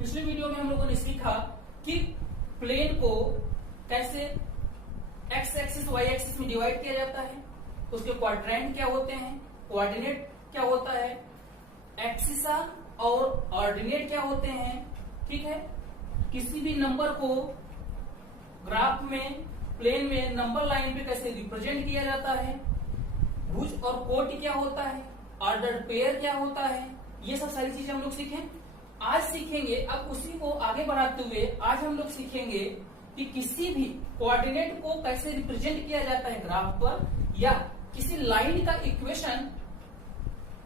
पिछले वीडियो में हम लोगों ने सीखा कि प्लेन को कैसे एक्स एक्सिस वाई एक्सिस में डिवाइड किया जाता है, उसके क्वाड्रेंट क्या होते हैं, कोऑर्डिनेट क्या होता है, एक्सिसा और ऑर्डिनेट क्या होते हैं। ठीक है, किसी भी नंबर को ग्राफ में प्लेन में नंबर लाइन पे कैसे रिप्रेजेंट किया जाता है, भुज और कोटि क्या होता है, ऑर्डर्ड पेयर क्या होता है, ये सब सारी चीजें हम लोग सीखें। आज सीखेंगे, अब उसी को आगे बढ़ाते हुए आज हम लोग सीखेंगे कि किसी भी कोऑर्डिनेट को कैसे रिप्रेजेंट किया जाता है ग्राफ पर, या किसी लाइन का इक्वेशन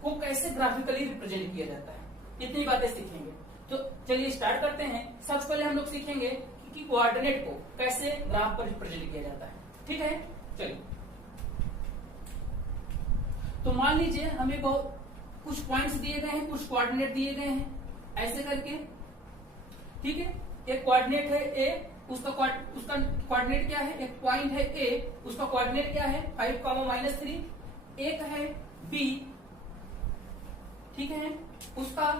को कैसे ग्राफिकली रिप्रेजेंट किया जाता है। इतनी बातें सीखेंगे। तो चलिए स्टार्ट करते हैं। सबसे पहले हम लोग सीखेंगे कि कोऑर्डिनेट को कैसे ग्राफ पर रिप्रेजेंट किया जाता है। ठीक है, चलिए। तो मान लीजिए हमें बहुत कुछ पॉइंट्स दिए गए हैं, कुछ कोऑर्डिनेट दिए गए हैं, ऐसे करके। ठीक है, एक कोऑर्डिनेट है ए, उसका कोऑर्डिनेट क्या है, एक पॉइंट है ए, उसका कोऑर्डिनेट क्या है 5,-3। एक है बी, ठीक है, उसका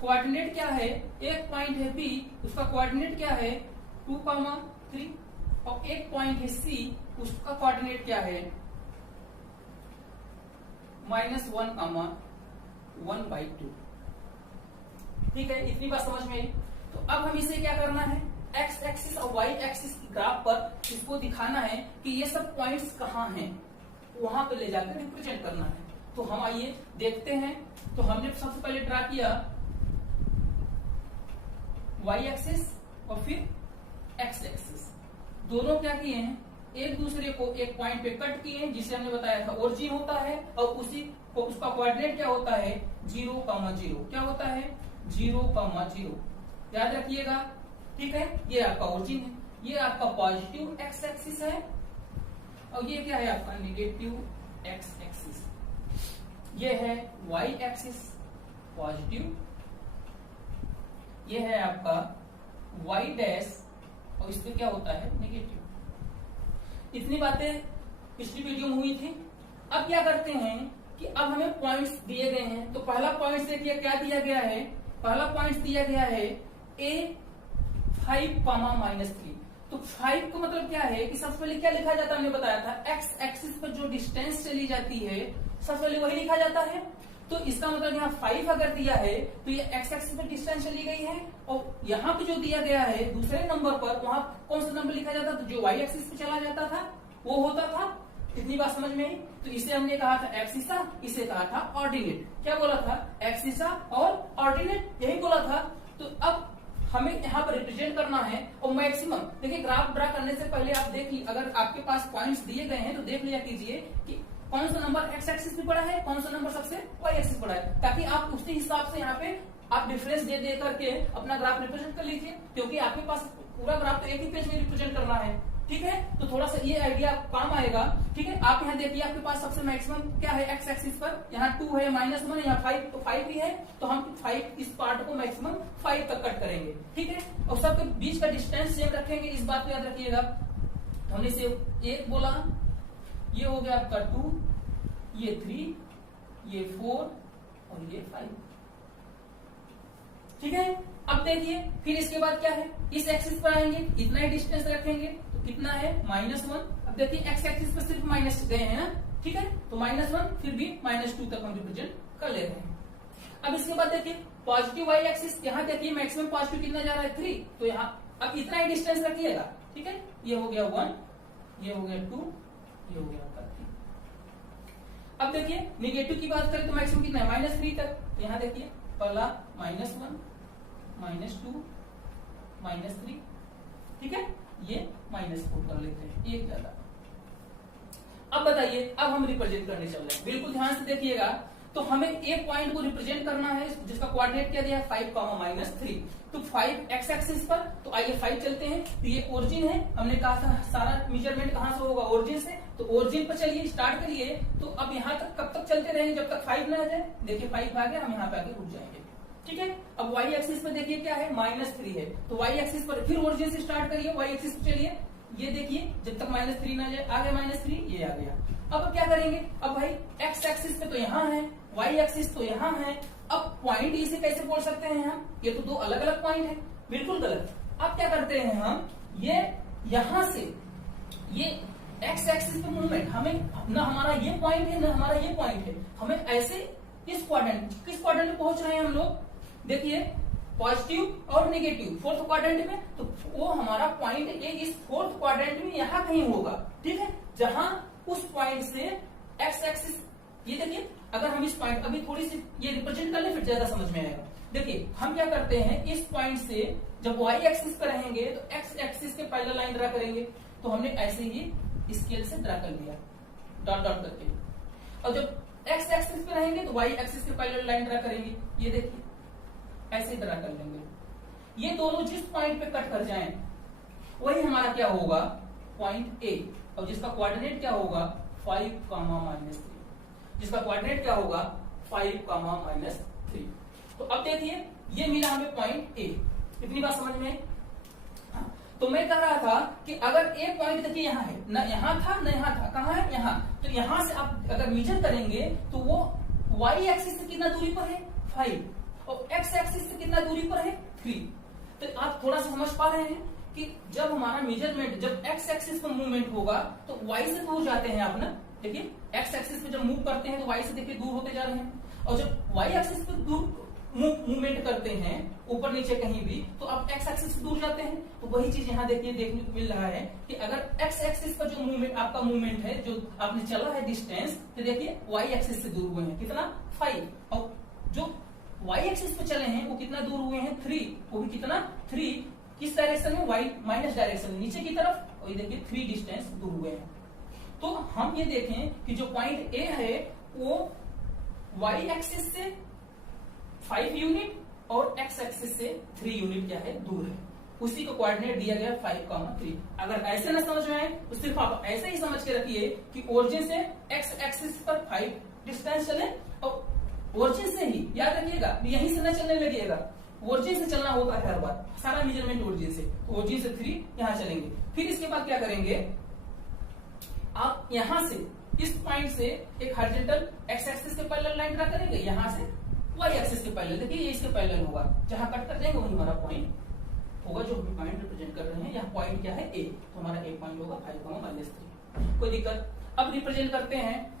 कोऑर्डिनेट क्या है, एक पॉइंट है बी, उसका कोऑर्डिनेट क्या है 2,3, और एक पॉइंट है सी, उसका कोऑर्डिनेट क्या है -1,1/2। ठीक है, इतनी बात समझ में आई। तो अब हम इसे क्या करना है, एक्स एक्सिस और वाई एक्सिस की ग्राफ पर इसको दिखाना है कि ये सब पॉइंट्स कहाँ हैं, वहां पे ले जाकर रिप्रेजेंट करना है। तो हम आइए देखते हैं। तो हमने सबसे पहले ड्रा किया वाई एक्सिस और फिर एक्स एक्सिस, दोनों क्या किए हैं, एक दूसरे को एक पॉइंट पे कट किए हैं, जिसे हमने बताया था ओरिजिन होता है, और उसी को उसका कोऑर्डिनेट क्या होता है 0,0। क्या होता है 0,0, याद रखिएगा। ठीक है, ये आपका ओरिजिन है, ये आपका पॉजिटिव एक्स एक्सिस है, और ये क्या है आपका नेगेटिव एक्स एक्सिस। ये है वाई एक्सिस पॉजिटिव, ये है आपका वाई डैश, और इस पे क्या होता है नेगेटिव। इतनी बातें पिछली वीडियो में हुई थी। अब क्या करते हैं कि अब हमें पॉइंट्स दिए गए हैं। तो पहला पॉइंट देखिए क्या दिया गया है, पहला पॉइंट दिया गया है ए 5,-3। तो 5 का मतलब क्या है कि सबसे पहले क्या लिखा जाता है, हमने बताया था एक्स एक्सिस पर जो डिस्टेंस चली जाती है सबसे पहले वही लिखा जाता है। तो इसका मतलब यहाँ 5 अगर दिया है तो ये एक्स एक्सिस पर डिस्टेंस चली गई है, और यहाँ पे जो दिया गया है दूसरे नंबर पर, वहां कौन सा नंबर लिखा जाता, तो जो वाई एक्सिस पे चला जाता था वो होता था। इतनी बात समझ में आई। तो इसे हमने कहा था एक्सिसा, इसे कहा था ऑर्डिनेट। क्या बोला था, एक्सिसा और ऑर्डिनेट, यही बोला था। तो अब हमें यहाँ पर रिप्रेजेंट करना है, और मैक्सिमम देखिए ग्राफ ड्रा करने से पहले आप देख लीजिए, अगर आपके पास पॉइंट्स दिए गए हैं तो देख लिया कीजिए कि कौन सा नंबर एक्स एक्सिस पे पड़ा है, कौन सा नंबर सबसे वाई एक्सिस पड़ा है, ताकि आप उसी हिसाब से यहाँ पे आप डिफरेंस दे दे करके अपना ग्राफ रिप्रेजेंट कर लीजिए, क्योंकि आपके पास पूरा ग्राफ तो एक ही पेज में रिप्रेजेंट करना है। ठीक है, तो थोड़ा सा ये आइडिया काम आएगा। ठीक है, आप यहाँ देखिए आपके पास सबसे मैक्सिमम क्या है एक्स एक्सिस पर, यहाँ 2 है, -1, यहाँ 5, तो 5 भी है, तो हम 5 इस पार्ट को मैक्सिमम 5 तक कट करेंगे। ठीक है, और सबके बीच का डिस्टेंस सेम रखेंगे, इस बात को याद रखिएगा। तो हमने इसे 1 बोला, ये हो गया आपका 2, ये 3, ये 4 और ये 5। ठीक है, अब देखिए फिर इसके बाद क्या है, इस एक्सिस पर आएंगे, इतना ही डिस्टेंस रखेंगे, तो कितना है -1। अब देखिए एक्स एक्सिस पर सिर्फ माइनस गए हैं ना, ठीक है, तो -1 फिर भी -2 तक हम रिप्रेजेंट कर ले रहे हैं। अब इसके बाद देखिए पॉजिटिव वाई एक्सिस, यहाँ देखिए मैक्सिमम पॉजिटिव कितना जा रहा है 3, तो यहाँ अब इतना ही डिस्टेंस रखिएगा। ठीक है, ये हो गया 1, ये हो गया 2, ये हो गया 3। अब देखिए निगेटिव की बात करें तो मैक्सिमम कितना है -3 तक, तो यहाँ देखिए पहला -1, -2, -3। ठीक है, ये -4 कर लेते हैं, एक ज्यादा। अब बताइए, अब हम रिप्रेजेंट करने चल रहे हैं, बिल्कुल ध्यान से देखिएगा। तो हमें एक पॉइंट को रिप्रेजेंट करना है जिसका कोऑर्डिनेट क्या दिया है 5,-3। तो 5 एक्स एक्सिस पर, तो आइए 5 चलते हैं। तो ये ओरिजिन है, हमने कहा था सारा मेजरमेंट कहां से होगा, ओरिजिन से। तो ओरिजिन पर चलिए स्टार्ट करिए। तो अब यहाँ तक कब तक चलते रहेंगे, जब तक 5 ना आ जाए। देखिए 5 आ गया, हम यहाँ पे आगे रुक जाएंगे। ठीक है, अब वाई एक्सिस पर देखिए क्या है -3 है, तो वाई एक्सिस पर फिर ओरिजिन से स्टार्ट करिए, वाई एक्सिस पर चलिए, ये देखिए जब तक -3 ना जाए, आ गया -3, ये आ गया। अब क्या करेंगे, अब भाई एक्स एक्सिस पे तो यहाँ है, वाई एक्सिस तो यहाँ है, अब पॉइंट ई से कैसे बोल सकते हैं हम, ये तो दो अलग अलग पॉइंट है, बिल्कुल गलत। अब क्या करते हैं हम, ये यहां से ये एक्स एक्सिस पे मूवमेंट, हमें ना हमारा ये पॉइंट है ना हमारा ये पॉइंट है, हमें ऐसे किस क्वाड्रेंट में पहुंच रहे हैं हम लोग, देखिए पॉजिटिव और नेगेटिव फोर्थ क्वाड्रेंट में, तो वो हमारा पॉइंट ए इस फोर्थ क्वाड्रेंट में यहां कहीं होगा, ठीक है, जहां उस पॉइंट से एक्स एक्सिस, ये देखिए अगर हम इस पॉइंट, अभी थोड़ी सी ये रिप्रेजेंट कर ले फिर ज्यादा समझ में आएगा। देखिए हम क्या करते हैं, इस पॉइंट से जब वाई एक्सिस पर रहेंगे तो एक्स एक्सिस के पैरेलल लाइन ड्रा करेंगे, तो हमने ऐसे ही स्केल से ड्रा कर लिया डॉट डॉट करके, और जब एक्स एक्सिस पे रहेंगे तो वाई एक्सिस के पैरेलल लाइन ड्रा करेंगे, ये देखिए ऐसे ड्रा कर लेंगे। ये दोनों जिस पॉइंट पे कट कर जाएं वही हमारा क्या होगा, पॉइंट ए, और जिसका कोऑर्डिनेट क्या होगा 5, -3, जिसका कोऑर्डिनेट क्या होगा 5, -3। तो अब देखिए ये मिला हमें पॉइंट ए, इतनी बात समझ में। हाँ, तो मैं कह रहा था कि अगर ए पॉइंट देखिए यहाँ है, ना यहाँ था ना यहाँ था, कहाँ है यहाँ, तो यहाँ से आप अगर मेजर करेंगे तो वो वाई एक्सिस से कितना दूरी पर है 5, और एक्स एक्सिस से कितना दूरी पर है 3। तो आप थोड़ा सा समझ पा रहे हैं कि जब हमारा मेजरमेंट, जब एक्स एक्सिस पर मूवमेंट होगा तो वाई से दूर जाते हैं आप ना, देखिए एक्स एक्सिस पे जब मूव करते हैं तो वाई से देखिए दूर होते जा रहे हैं, और जब वाई एक्सिस पे दूर मूवमेंट करते हैं ऊपर नीचे कहीं भी, तो आप एक्स एक्सिस से दूर जाते हैं। तो वही चीज यहाँ देखिए देखने को मिल रहा है कि अगर एक्स एक्सिस पर जो मूवमेंट आपका मूवमेंट है, जो आपने चला है डिस्टेंस, तो देखिए वाई एक्सिस से दूर हुए हैं कितना 5, और जो वाई एक्सिस पे चले हैं वो कितना दूर हुए हैं 3, वो भी कितना 3, किस डायरेक्शन में, वाई माइनस डायरेक्शन में नीचे की तरफ, और ये देखिए 3 डिस्टेंस दूर हुए हैं। तो हम ये देखें कि जो पॉइंट ए है वो वाई एक्सिस से 5 यूनिट और एक्स एक्सिस से 3 यूनिट क्या है दूर है, उसी को कोऑर्डिनेट दिया गया 5, 3। अगर ऐसे ना समझ में आए तो सिर्फ आप ऐसे ही समझ के रखिए कि ओरिजिन से एक्स एक्सिस पर 5 डिस्टेंस चले, और ओरिजिन से ही याद रखिएगा, यहीं से न चलने लगेगा, ओरिजिन से चलना होगा हर बार, सारा मेजरमेंट ओरिजिन से, तो ओरिजिन से 3 यहां चलेंगे। फिर इसके बाद क्या करेंगे, आप यहां से इस पॉइंट से एक हॉरिजॉन्टल एक्स एक्सिस के पैरेलल लाइन ड्रा करेंगे, यहां से वाई एक्सिस के पैरेलल, देखिए ये इसके पैरेलल होगा, जहां कट कर जाएंगे वही हमारा पॉइंट होगा, जो हम पॉइंट रिप्रेजेंट कर रहे हैं। यहाँ पॉइंट क्या है ए, तो हमारा ए पॉइंट होगा 5, -3, कोई दिक्कत। अब रिप्रेजेंट करते हैं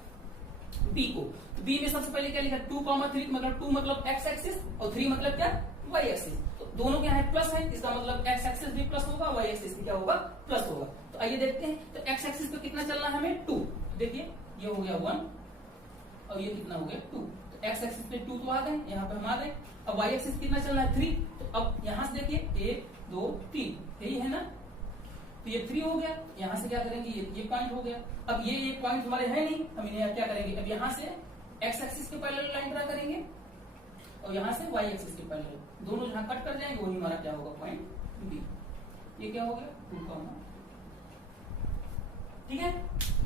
बी को, तो बी में सबसे पहले क्या लिखा 2, 3, मतलब 2 मतलब एक्स एक्सिस और 3 मतलब क्या वाई एक्सिस, तो दोनों क्या है प्लस है, इसका मतलब एक्स एक्सिस भी प्लस होगा, वाई एक्सिस भी क्या होगा प्लस होगा। तो आइए देखते हैं, तो एक्स एक्सिस पे कितना चलना है हमें 2, देखिए ये हो गया 1 और ये कितना हो गया 2, तो एक्स एक्सिस पे 2 तो आ गए, यहाँ पे हम आ गए। अब वाई एक्सिस कितना चलना है 3, तो अब यहाँ से देखिए 1, 2, 3 यही है ना, तो ये 3 हो गया, यहाँ से क्या करेंगे ये पॉइंट हो गया। अब ये पॉइंट हमारे है नहीं, हम इन्हें क्या करेंगे, अब यहाँ से एक्स एक्सिस के पैरेलल लाइन ड्रा करेंगे, और यहाँ से वाई एक्सिस के पैरेलल, दोनों जहां कट कर जाएंगे वही हमारा क्या होगा पॉइंट बी। ये क्या हो गया 2, ठीक है,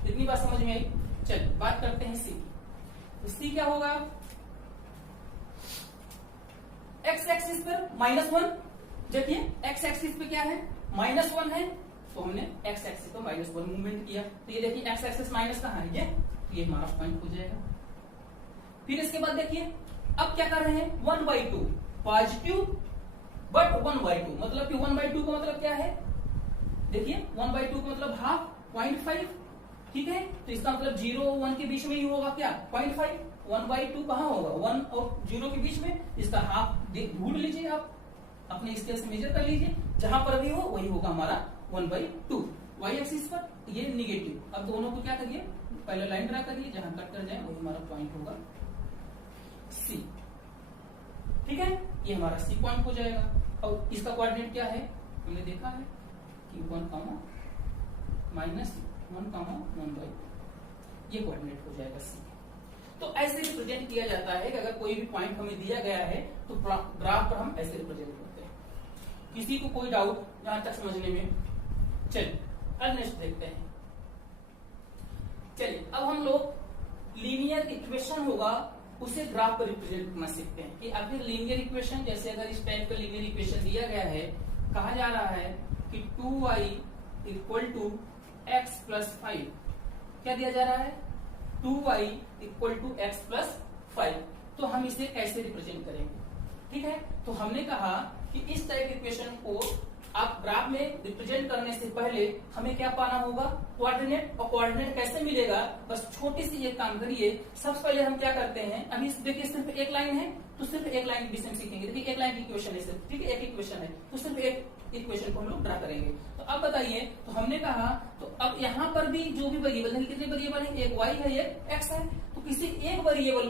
इतनी बात समझ में आई। चलिए बात करते हैं सी, तो सी क्या होगा, एक्स एक्सिस पर -1, देखिए एक्स एक्सिस पे क्या है -1 है, तो हमने एक्स एक्सिस पर -1 मूवमेंट किया, तो ये देखिए एक्स एक्सिस माइनस कहाँ है, ये हमारा पॉइंट हो जाएगा। फिर इसके बाद देखिए अब क्या कर रहे हैं 1/2 पॉजिटिव बट 1/2, मतलब कि 1/2 का मतलब क्या है, देखिए 1/2 का मतलब हाफ 0.5, ठीक है, तो इसका मतलब 0 और 1 के बीच में ही होगा क्या 0.5, 1/2 कहाँ होगा 1 और 0 के बीच में, इसका हाफ ढूंढ लीजिए, आप अपने स्केल से मेजर कर लीजिए, जहां पर भी हो वही होगा हमारा 1/2। वाई एक्सिस पर ये निगेटिव, अब दोनों को क्या करिए पहले लाइन ड्रा करिए, जहां कट कर जाए वही हमारा पॉइंट होगा सी, ठीक है, ये हमारा सी पॉइंट हो जाएगा। और इसका कोऑर्डिनेट क्या है, हमने देखा है कि 1, -1, ये कोऑर्डिनेट हो जाएगा सी। तो ऐसे रिप्रेजेंट किया जाता है कि अगर कोई भी पॉइंट हमें दिया गया है तो ग्राफ पर हम ऐसे रिप्रेजेंट करते हैं। किसी को कोई डाउट जहां तक समझने में, चलिए अब नेक्स्ट देखते हैं। चलिए अब हम लोग लीनियर इक्वेशन होगा उसे ग्राफ पर रिप्रेजेंट करना सीखते हैं कि आखिर लीनियर इक्वेशन, जैसे अगर इस टाइप का लीनियर इक्वेशन दिया गया है, कहा जा रहा है कि 2y = x + 5, क्या दिया जा रहा है 2y = x + 5, तो हम इसे कैसे रिप्रेजेंट करेंगे। ठीक है, तो हमने कहा कि इस टाइप इक्वेशन को आप ग्राफ में रिप्रेजेंट करने से पहले हमें क्या पाना होगा, कोऑर्डिनेट। और कोऑर्डिनेट कैसे मिलेगा, बस छोटी सी एक काम करिए। सबसे पहले हम क्या करते हैं, अभी देखिए सिर्फ एक लाइन है तो सिर्फ एक लाइन की विषय सीखेंगे। देखिए एक लाइन की इक्वेशन है सिर्फ, ठीक है, एक इक्वेशन है तो सिर्फ एक इक्वेशन को हम लोग ड्रा करेंगे। तो अब बताइए, तो हमने कहा तो अब यहाँ पर भी जो भी वेरिएबल है, कितने वेरिएबल है, एक y है एक x है, तो किसी एक वेरिएबल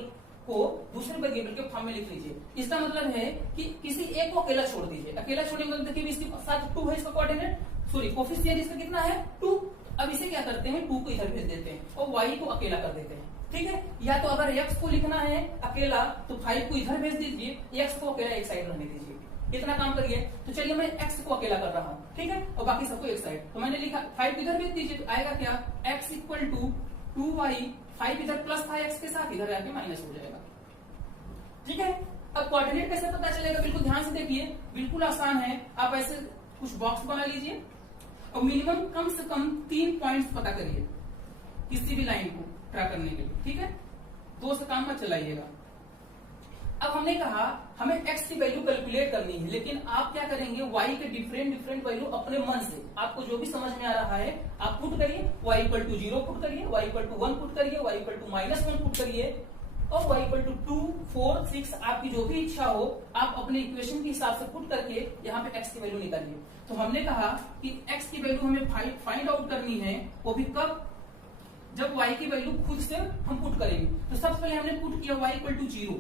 को दूसरे वेरिएबल के फॉर्म में लिख लीजिए। इसका मतलब है कि किसी एक को अकेला छोड़ दीजिए। अकेला छोड़ने मतलब देखिए इसके साथ 2 है, इसका कोऑर्डिनेट सॉरी कोफिशिएंट इसका कितना है 2। अब इसे क्या करते हैं, 2 को इधर भेज देते हैं और y को अकेला कर देते हैं। ठीक है, या तो अगर x को लिखना है अकेला तो 5 को इधर भेज दीजिए, x को अकेला एक साइड रहने दीजिए। इतना काम करिए। तो चलिए मैं x को अकेला कर रहा हूँ, ठीक है, और बाकी सबको एक साइड। तो मैंने लिखा 5 इधर भेज दीजिए, तो आएगा क्या, x इक्वल टू 2y, 5 इधर प्लस था x के साथ, इधर आके माइनस हो जाएगा। ठीक है, अब कोऑर्डिनेट कैसे पता चलेगा, बिल्कुल ध्यान से देखिए, बिल्कुल आसान है। आप ऐसे कुछ बॉक्स बना लीजिए और मिनिमम कम से कम 3 पॉइंट्स पता करिए किसी भी लाइन को ड्रा करने के लिए। ठीक है, 2 से काम मत चलाइएगा। अब हमने कहा हमें x की वैल्यू कैलकुलेट करनी है, लेकिन आप क्या करेंगे, y के डिफरेंट वैल्यू अपने मन से आपको जो भी समझ में आ रहा है आप पुट करिए। y इक्वल टू 0 पुट करिए, y इक्वल टू 1 पुट करिए, y इक्वल टू -1 पुट करिए और y इक्वल टू 2, 4, 6 आपकी जो भी इच्छा हो आप अपने इक्वेशन के हिसाब से पुट करके यहाँ पे x की वैल्यू निकालिए। तो हमने कहा कि x की वैल्यू हमें फाइंड आउट करनी है, वो भी कब, जब y की वैल्यू खुद से हम पुट करेंगे। तो सबसे पहले हमने पुट किया y इक्वल टू 0।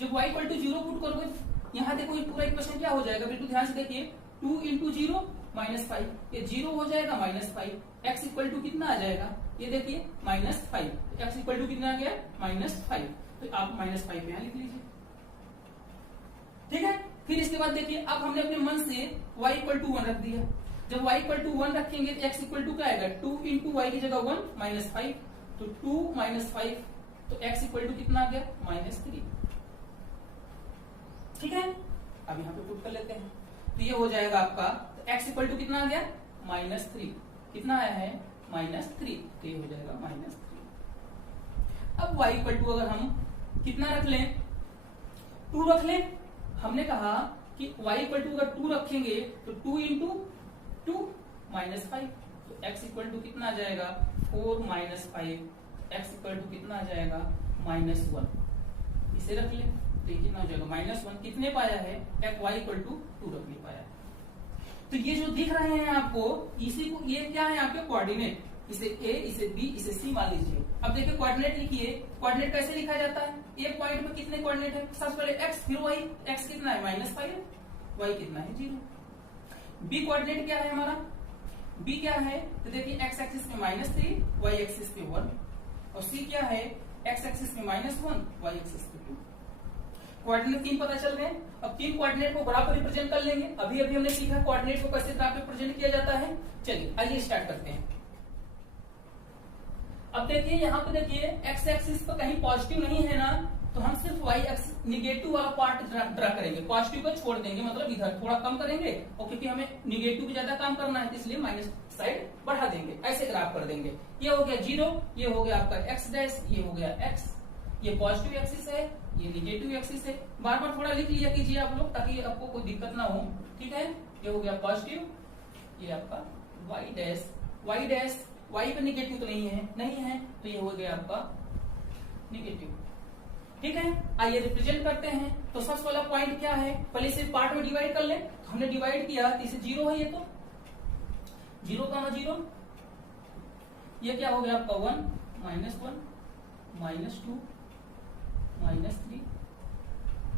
जब y इक्वल टू 0 पुट करोगे, यहाँ देखो ये पूरा इक्वेशन क्या हो जाएगा, बिल्कुल ध्यान से देखिए, 2 इंटू 0 -5, ये 0 हो जाएगा -5। x इक्वल टू कितना आ जाएगा, ये देखिए -5। x इक्वल टू कितना आ गया, -5। तो आप -5 यहाँ लिख लीजिए। ठीक है, फिर इसके बाद देखिए अब हमने अपने मन से y इक्वल टू 1 रख दिया। जब y इक्वल टू 1 रखेंगे तो x इक्वल टू क्या आएगा, 2 इंटू y की जगह 1 -5, तो 2 -5, तो x इक्वल टू कितना आ गया, -3। ठीक है, अब यहाँ पे पुट कर लेते हैं, तो ये हो जाएगा आपका, तो x इक्वल टू कितना आ गया, -3। कितना आया है, -3, तो ये हो जाएगा -3। अब y इक्वल टू अगर हम कितना रख लें, 2 रख लें। हमने कहा कि y इक्वल टू अगर 2 रखेंगे तो 2 इंटू 2 -5, तो x इक्वल टू कितना आ जाएगा, 4 -5, x इक्वल टू कितना आ जाएगा, -1। इसे रख लें तो कितना हो जाएगा, -1। कितने पाया है, y इक्वल टू 2 रख नहीं पाया। तो ये जो दिख रहे हैं आपको, इसी को, ये क्या है आपके कोऑर्डिनेट, इसे a, इसे b, इसे c मान लीजिए। अब देखिए कोऑर्डिनेट लिखिए, कोऑर्डिनेट कैसे लिखा जाता है, एक पॉइंट में कितने कोऑर्डिनेट है, सबसे पहले x फिर y, x कितना है -5, y कितना है 0। b कोऑर्डिनेट क्या है हमारा, b क्या है, तो देखिए x एक्सिस पे -3, y एक्सिस पे 1, और c क्या है, x एक्सिस पे -1, y एक्सिस पे 2। कोऑर्डिनेट 3 पता चल गए। अब 3 कोऑर्डिनेट को ग्राफ पर रिप्रेजेंट कर लेंगे। अभी हमने सीखा कोऑर्डिनेट को कैसे ग्राफ पे रिप्रेजेंट किया जाता है। चलिए आइए स्टार्ट करते हैं। अब देखिए यहाँ पे देखिए एक्स एक्सिस पर कहीं पॉजिटिव नहीं है ना, तो हम सिर्फ वाई एक्सिस निगेटिव वाला पार्ट ड्रा करेंगे, पॉजिटिव को छोड़ देंगे, मतलब इधर थोड़ा कम करेंगे, और क्योंकि हमें निगेटिव भी ज्यादा काम करना है इसलिए माइनस साइड बढ़ा देंगे, ऐसे ग्राफ कर देंगे। ये हो गया 0, ये हो गया आपका एक्स डैश, ये हो गया एक्स, ये पॉजिटिव एक्सिस है, ये निगेटिव एक्सिस है। बार बार थोड़ा लिख लिया कीजिए आप लोग, ताकि आपको कोई दिक्कत ना हो। ठीक है, ये हो गया पॉजिटिव, ये आपका वाई डैश, वाई पे निगेटिव तो नहीं है, तो ये हो गया आपका निगेटिव। ठीक है, आइए रिप्रेजेंट करते हैं। तो सबसे वाला पॉइंट क्या है, पहले इसे पार्ट में डिवाइड कर ले। तो हमने डिवाइड किया, इसे 0 है, ये तो 0, ये क्या हो गया आपका 1, -1, -2, -3,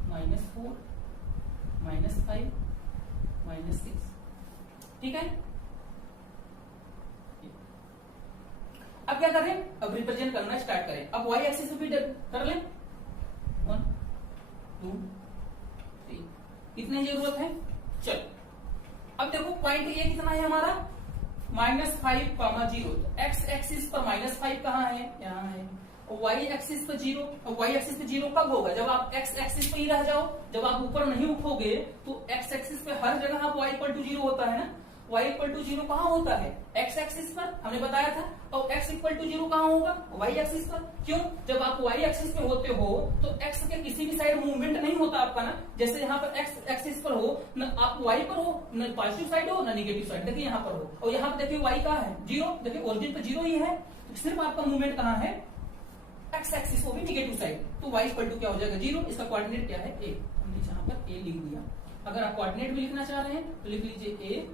-4, -5, -6। ठीक है, अब क्या करें, अब रिप्रेजेंट करना स्टार्ट करें। अब वाई एक्सिस पे भी कर लें, 1, 2, 3, कितनी जरूरत है। चलो अब देखो पॉइंट ए कितना है हमारा, -5, 0। एक्स एक्सिस पर -5 कहाँ है, यहाँ है, और वाई एक्सिस पर 0। और वाई एक्सिस पे 0 कब होगा, जब आप एक्स एक्सिस पे ही रह जाओ, जब आप ऊपर नहीं उठोगे तो एक्स एक्सिस पे हर जगह आप y = 0 होता है ना। y इक्वल टू 0 कहाँ होता है? x एक्सिस पर, हमने बताया था। और x इक्वल टू 0 कहाँ होगा? y एक्सिस पर। क्यों? जब आप y एक्सिस पे होते हो तो x के किसी भी साइड मूवमेंट नहीं होता आपका ना। जैसे यहाँ पर x एक्सिस पर हो, न आप y पर हो, न पॉजिटिव साइड हो न निगेटिव साइड, देखिए यहाँ पर हो। और यहाँ पर देखिए y कहाँ है? 0। देखिए ओरिजिन पर 0 ही है, तो सिर्फ आपका मूवमेंट कहाँ है? x एक्सिस को भी निगेटिव साइड। तो y इक्वल टू क्या हो जाएगा? 0। इसका कोऑर्डिनेट क्या है? a। हमने यहाँ पर a लिख दिया। अगर आप कोऑर्डिनेट भी लिखना चाह रहे हैं तो लिख लीजिए a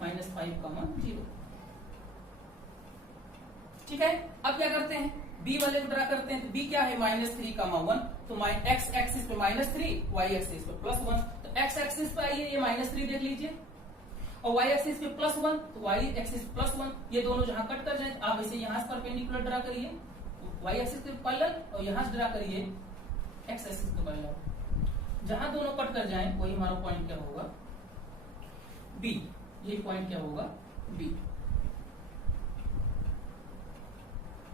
-5, 0। ठीक है। अब क्या करते हैं? b वाले को ड्रा करते हैं। तो b क्या है? -3, 1। तो x एक्सिस पे -3, y एक्सिस पे +1। तो x एक्सिस पे आइए, ये -3 देख लीजिए, और y एक्सिस पे +1, तो y एक्सिस +1। ये दोनों जहां कट कर जाए, आप इसे यहां से परपेंडिकुलर ड्रा करिए, y एक्सिस पे पैरेलल, और यहां से ड्रा करिए x एक्सिस पे पैरेलल। जहां दोनों कट कर जाएं वही हमारा पॉइंट क्या होगा? B। ये पॉइंट क्या होगा? B।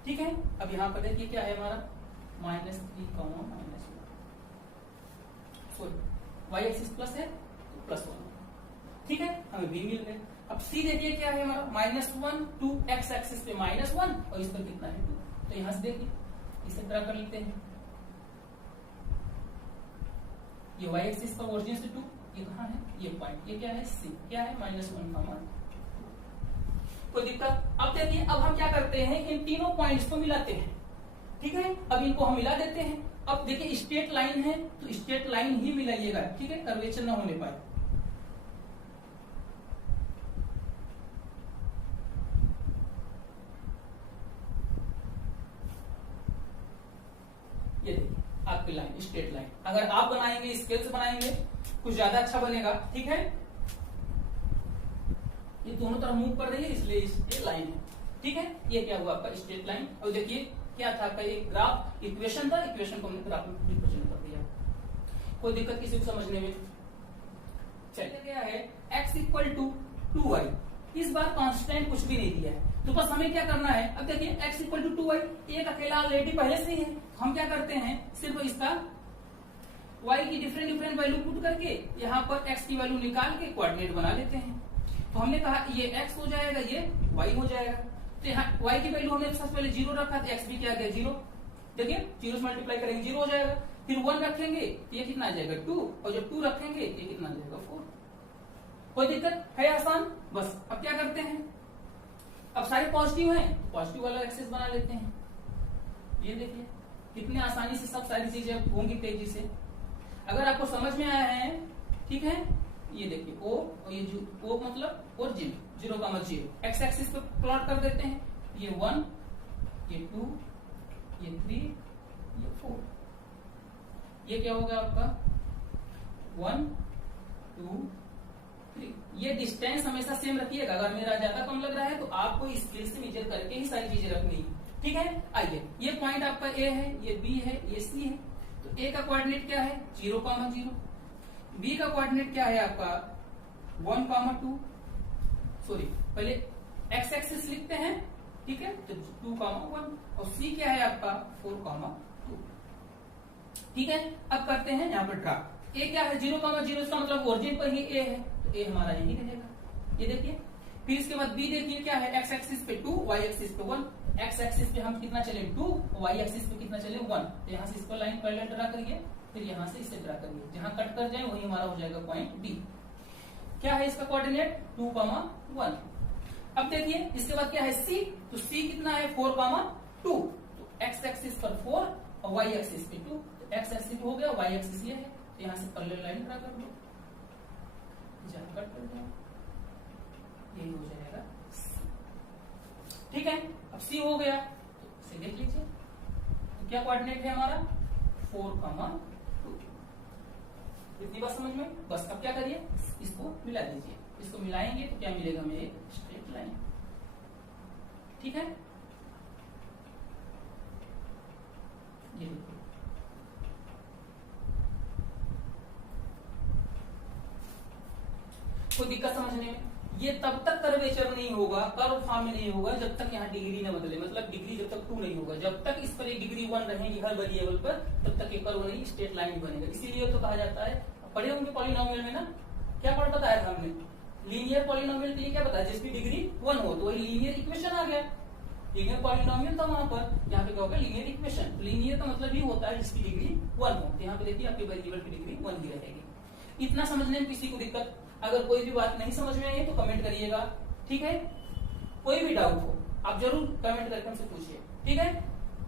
ठीक है। अब यहां पर देखिए क्या है हमारा? -3, -1। सॉरी, y एक्सिस प्लस है तो +1। ठीक है, हमें B मिल गए। अब C देखिए क्या है हमारा? -1, 2, x एक्सिस पे -1, और इस पर कितना है? 2। तो यहां से देखिए, इसे ड्रा कर लेते हैं। ये y एक्सिस पर ओरिजिन से 2, ये कहाँ है? ये पॉइंट, ये क्या है? C। क्या है? -1, कोई दिक्कत? अब देखिए, अब हम क्या करते हैं? इन तीनों पॉइंट्स को मिलाते हैं। ठीक है, अब इनको हम मिला देते हैं। अब देखिए स्ट्रेट लाइन है तो स्ट्रेट लाइन ही मिलाइएगा, ठीक है, कर्वेचर ना होने पाए। ये देखिए आपकी लाइन, स्ट्रेट लाइन। अगर आप बनाएंगे, स्केल से बनाएंगे, कुछ ज्यादा अच्छा बनेगा। ठीक है, ये दोनों तरफ मूव कर रही है, इसलिए ये लाइन है। ठीक है, ये क्या हुआ आपका? Straight line. और देखिए क्या था आपका? एक ग्राफ इक्वेशन था, इक्वेशन को हमने ग्राफ में रिप्रेजेंट कर दिया। कोई दिक्कत किसी को समझने में? चलिए, क्या है? x equal to 2y। इस बार कांस्टेंट कुछ भी नहीं दिया है, तो बस हमें क्या करना है? अब देखिए x इक्वल टू 2y, एक अकेला ऑलरेडी पहले से ही है। हम क्या करते हैं? सिर्फ इसका y की डिफरेंट वैल्यू पुट करके यहाँ पर x की वैल्यू निकाल के कोऑर्डिनेट बना लेते हैं। तो हमने कहा ये x हो जाएगा, ये y हो जाएगा। तो यहाँ y की वैल्यू हमने सबसे पहले 0 रखा, तो x भी क्या गया? 0। देखिए 0 से मल्टीप्लाई करेंगे 0 हो जाएगा। फिर 1 रखेंगे, ये कितना आ जाएगा? 2। और जब 2 रखेंगे ये कितना आ जाएगा? 4। कोई दिक्कत है? आसान। बस अब क्या करते हैं? अब सारे पॉजिटिव हैं तो पॉजिटिव वाला एक्सिस बना लेते हैं। ये देखिए कितने आसानी से सब सारी चीजें होंगी तेजी से। अगर आपको समझ में आया है, ठीक है, ये देखिए O, और ये O मतलब ओरिजिन 0,0। एक्स एक्सिस पे प्लॉट कर देते हैं। ये 1, ये 2, ये 3, ये 4। ये क्या होगा आपका? 1, 2, 3। ये डिस्टेंस हमेशा सेम रखिएगा। अगर मेरा ज्यादा कम लग रहा है तो आपको स्केल से मेजर करके ही सारी चीजें रखनी है। ठीक है, आइए, ये पॉइंट आपका A है, ये B है, ये C है। तो A का कोऑर्डिनेट क्या है? 0,0। B का कोऑर्डिनेट क्या है आपका? 1,2। सॉरी, पहले x एक्सिस लिखते हैं, ठीक है, तो 2,1। और C क्या है आपका? 4,2। ठीक है, अब करते हैं यहाँ पर ड्रा। A क्या है? 0,0। इसका मतलब ओरिजिन पर ही A है, तो A हमारा यही रहेगा। ये देखिए, फिर इसके बाद B देखिए क्या है? x एक्सिस पे 2, y एक्सिस पे 1। x एक्सिस पे हम कितना चले? 2, y एक्सिस पे कितना चले? 1। तो यहाँ से इस पर लाइन पैरेलल ड्रा करिए, फिर यहाँ से इसे ड्रा करिए। जहां कट कर जाए वही हमारा हो जाएगा पॉइंट D। क्या है इसका कोऑर्डिनेट? 2,1। अब देखिए इसके बाद क्या है? C। तो C कितना है? 4,2। तो x एक्सिस पर 4 और y एक्सिस पे 2। तो x एक्सिस हो गया, y एक्सिस ये है, तो यहाँ से पैरेलल लाइन ड्रा कर दो। जहां कट कर जाए यही हो जाएगा C। ठीक है, अब C हो गया तो इसे देख लीजिए। तो क्या कोऑर्डिनेट है हमारा? 4,2। इतनी बात समझ में? बस अब क्या करिए? इसको मिला दीजिए। इसको मिलाएंगे तो क्या मिलेगा हमें? एक स्ट्रेट लाइन। ठीक है, ये देखिए, कोई दिक्कत समझने में? ये तब तक कर्वेचर नहीं होगा, कर्व फॉर्म में नहीं होगा जब तक यहाँ डिग्री न बदले। मतलब डिग्री जब तक 2 नहीं होगा, जब तक इस पर एक डिग्री 1 रहेगी हर वेरिएबल पर, तब तक एक कर्व नहीं, स्ट्रेट लाइन बनेगा। इसीलिए तो कहा जाता है, पढ़े होंगे पॉलिनोमियल में ना, क्या पढ़ बताया था हमने? लीनियर पॉलिनोमियल के लिए क्या बताया, जिसकी डिग्री 1 हो, तो वही लीनियर इक्वेशन आ गया। लीनियर पॉलिनोमियल था वहां पर, यहाँ पे क्या होगा लीनियर इक्वेशन। लीनियर का मतलब ही होता है जिसकी डिग्री 1 हो। तो यहाँ पे देखिए आपके वेरिएबल की डिग्री 1 ही रहेगी। इतना समझने में किसी को दिक्कत, अगर कोई भी बात नहीं समझ में आई तो कमेंट करिएगा, ठीक है। कोई भी डाउट हो आप जरूर कमेंट करके हमसे पूछिए, ठीक है।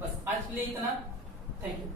बस आज के लिए इतना, थैंक यू।